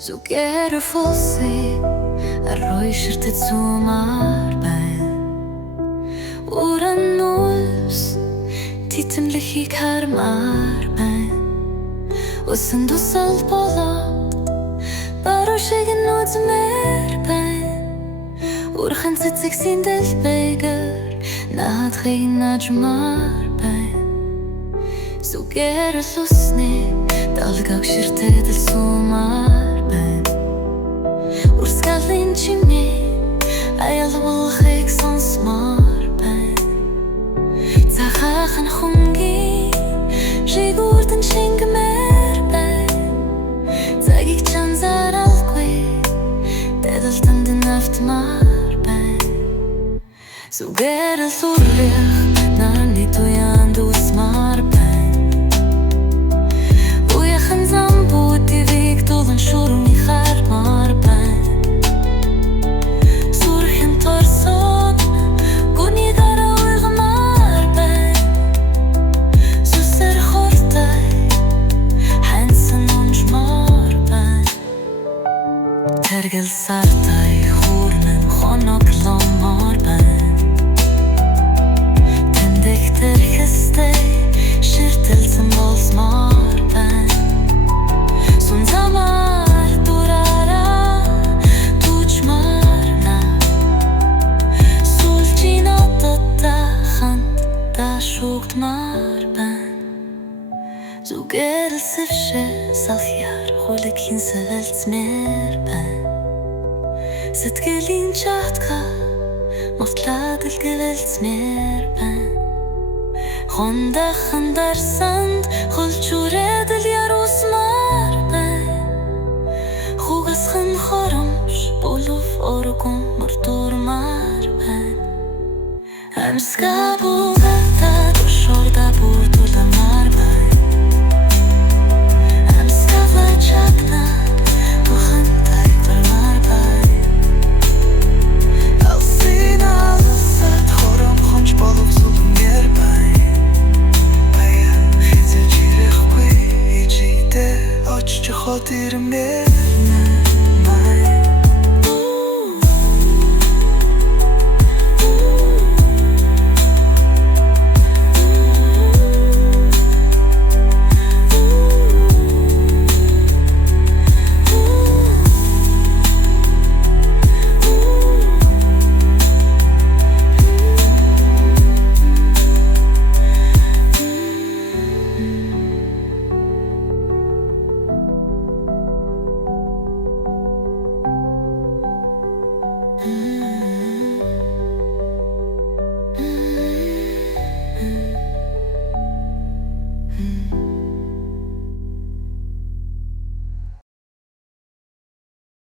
Зүгээр фолси арой ширтэд сумар байна. Уранус титэмлэхийг хармаар байна. Усан дусал болоод баруун шиг нүзмээр байна. Урхан цэцэг синдэл бэйгэр наадхыг наажмаар байна. Зүгээр л усны далгаг ширтэд сумар байна. Урсгалын чимээ аялуулахыг сонсмоор байна. Цагаахан хөнгийн жигүүрдэн шингмээр байна. Цагийг чанзаралгүй дэдэлтэнд нафтмаар байна. Зүгээр л урах нарны туянд усмаар байна. Уяхан замбуу тивийг тулан шурны хармаар байна. Сурхин торсон гүний гараа уйгмаар байна. Сүсэр хортой хансан унжмаар байна. Тэргэл сартай хуурнан хоногломоор байна. Тэндэх тэрхэстэй ширтэлсэн болсмоор байна. Сун замаар дураараа тучмаарна. Сүүлчийн одотта хантаа шугдмаар байна. Зүгээр л сэвшээ салхиар хулиг хинсэлцмээр байна. Сэтгэлийн чатка мовтлаад илгэлэлцмээр байна. Хондахан дарсанд хулчурээд л ярусмаар байна. Хугасхан хоромш болов оргон мөрдурмаар байна. Амьсгаа